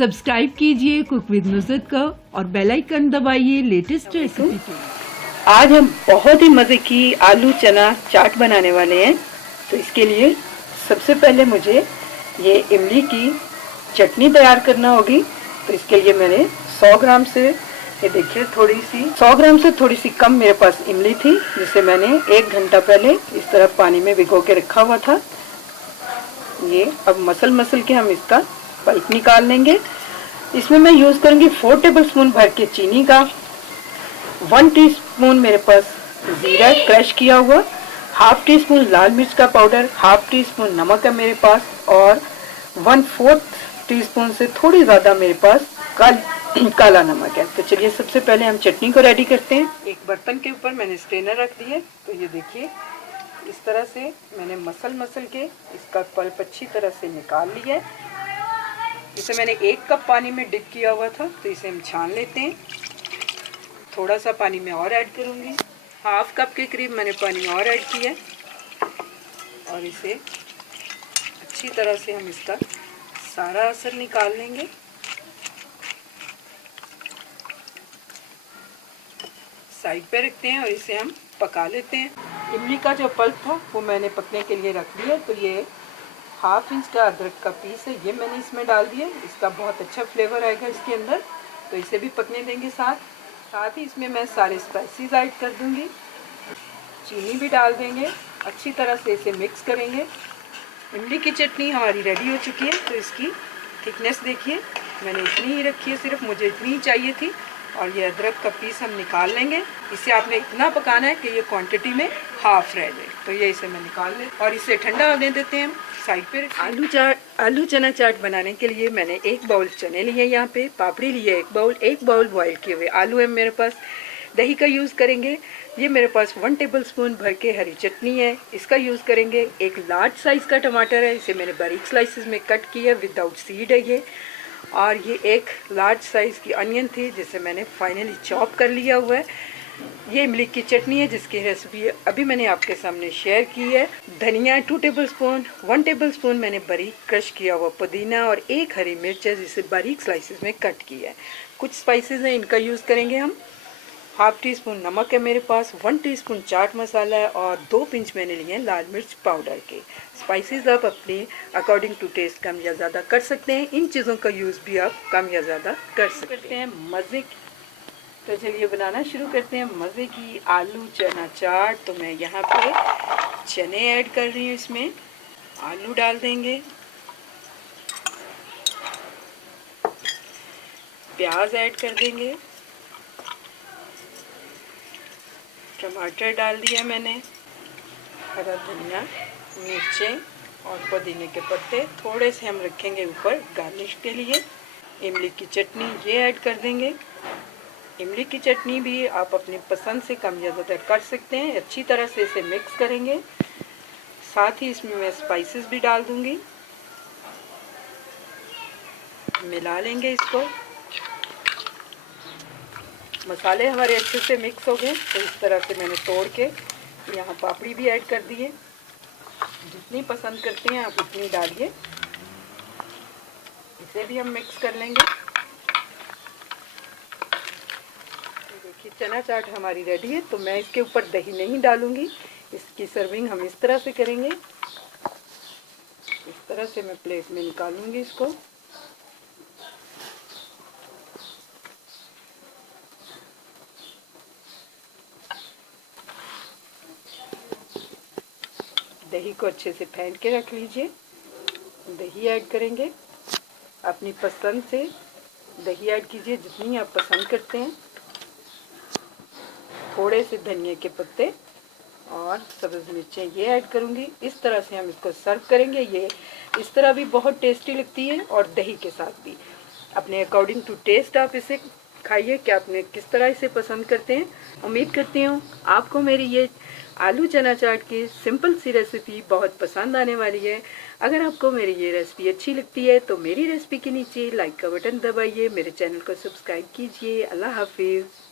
Subscribe कीजिए cook with Nusrat को और बेल आइकन दबाइए लेटेस्ट रेसिपी के लिए। आज हम बहुत ही मज़े की आलू चना चाट बनाने वाले हैं। तो इसके लिए सबसे पहले मुझे ये इमली की चटनी तैयार करना होगी। तो इसके लिए मैंने 100 ग्राम से, ये देखिए, 100 ग्राम से थोड़ी सी कम मेरे पास इमली थी, जिसे मैंने 1 घंटा पहले इस तरह पानी में भिगो के रखा हुआ था। ये अब मसल के हम इसका पल्प निकाल लेंगे। इसमें मैं यूज़ करूँगी 4 टेबलस्पून भर के चीनी का, 1 टीस्पून मेरे पास जीरा क्रश किया हुआ, हाफ टी स्पून लाल मिर्च का पाउडर, हाफ टी स्पून नमक है मेरे पास, और 1/4 टीस्पून से थोड़ी ज़्यादा मेरे पास काला नमक है। तो चलिए सबसे पहले हम चटनी को रेडी करते हैं। एक बर्तन के ऊपर मैंने स्ट्रेनर रख दिया। तो ये देखिए, इस तरह से मैंने मसल के इसका पल्प अच्छी तरह से निकाल लिया है। इसे मैंने 1 कप पानी में डिप किया हुआ था, तो इसे हम छान लेते हैं। थोड़ा सा पानी में और ऐड करूँगी, हाफ कप के करीब मैंने पानी और ऐड किया, और इसे अच्छी तरह से हम इसका सारा असर निकाल लेंगे। साइड पे रखते हैं और इसे हम पका लेते हैं। इमली का जो पल्प था वो मैंने पकने के लिए रख दिया। तो ये 1/2 इंच का अदरक का पीस है, ये मैंने इसमें डाल दिया। इसका बहुत अच्छा फ्लेवर आएगा इसके अंदर, तो इसे भी पकने देंगे। साथ ही इसमें मैं सारे स्पाइसेस ऐड कर दूंगी, चीनी भी डाल देंगे, अच्छी तरह से इसे मिक्स करेंगे। इमली की चटनी हमारी रेडी हो चुकी है। तो इसकी थिकनेस देखिए, मैंने इतनी ही रखी है, सिर्फ मुझे इतनी ही चाहिए थी। और ये अदरक का पीस हम निकाल लेंगे। इसे आपने इतना पकाना है कि ये क्वांटिटी में हाफ रह जाए। तो ये इसे मैं निकाल ले और इसे ठंडा होने देते हैं हम साइड पे। आलू चना चाट बनाने के लिए मैंने 1 बाउल चने लिए, यहाँ पे पापड़ी लिए 1 बाउल बॉईल किए हुए आलू है मेरे पास। दही का यूज़ करेंगे। ये मेरे पास 1 टेबलस्पून भर के हरी चटनी है, इसका यूज़ करेंगे। एक लार्ज साइज़ का टमाटर है, इसे मैंने बारीक स्लाइसेस में कट किया, विदाउट सीड है ये। और ये एक लार्ज साइज़ की अनियन थी, जिसे मैंने फाइनली चॉप कर लिया हुआ है। ये इमली की चटनी है, जिसकी रेसिपी अभी मैंने आपके सामने शेयर की है। धनिया 2 टेबलस्पून, 1 टेबलस्पून मैंने बारीक क्रश किया हुआ पुदीना, और 1 हरी मिर्च है, जिसे बारीक स्लाइसेस में कट किया है। कुछ स्पाइसेस हैं, इनका यूज़ करेंगे हम। हाफ टी स्पून नमक है मेरे पास, 1 टीस्पून चाट मसाला है, और 2 पिंच मैंने लिए हैं लाल मिर्च पाउडर के। स्पाइसेस आप अपने अकॉर्डिंग टू टेस्ट कम या ज़्यादा कर सकते हैं। इन चीज़ों का यूज़ भी आप कम या ज़्यादा कर सकते हैं मज़े की। तो चलिए बनाना शुरू करते हैं मज़े की आलू चना चाट। तो मैं यहाँ पे चने ऐड कर रही हूँ, इसमें आलू डाल देंगे, प्याज ऐड कर देंगे, टमाटर डाल दिया मैंने, हरा धनिया, मिर्चें और पुदीने के पत्ते थोड़े से हम रखेंगे ऊपर गार्निश के लिए। इमली की चटनी ये ऐड कर देंगे। इमली की चटनी भी आप अपनी पसंद से कम या ज़्यादा कर सकते हैं। अच्छी तरह से इसे मिक्स करेंगे। साथ ही इसमें मैं स्पाइसेस भी डाल दूंगी, मिला लेंगे इसको। मसाले हमारे अच्छे से मिक्स हो गए। तो इस तरह से मैंने तोड़ के यहाँ पापड़ी भी ऐड कर दी है। जितनी पसंद करते हैं आप उतनी डालिए। इसे भी हम मिक्स कर लेंगे। देखिए चना चाट हमारी रेडी है। तो मैं इसके ऊपर दही नहीं डालूंगी, इसकी सर्विंग हम इस तरह से करेंगे। इस तरह से मैं प्लेट में निकालूंगी इसको। दही को अच्छे से फेंट के रख लीजिए। दही ऐड करेंगे, अपनी पसंद से दही ऐड कीजिए जितनी आप पसंद करते हैं। थोड़े से धनिया के पत्ते और सब्ज़ मिर्चें ये ऐड करूँगी। इस तरह से हम इसको सर्व करेंगे। ये इस तरह भी बहुत टेस्टी लगती है, और दही के साथ भी। अपने अकॉर्डिंग टू टेस्ट आप इसे खाइए कि आपने किस तरह इसे पसंद करते हैं। उम्मीद करती हूँ आपको मेरी ये आलू चना चाट की सिंपल सी रेसिपी बहुत पसंद आने वाली है। अगर आपको मेरी ये रेसिपी अच्छी लगती है तो मेरी रेसिपी के नीचे लाइक का बटन दबाइए, मेरे चैनल को सब्सक्राइब कीजिए। अल्लाह हाफिज़।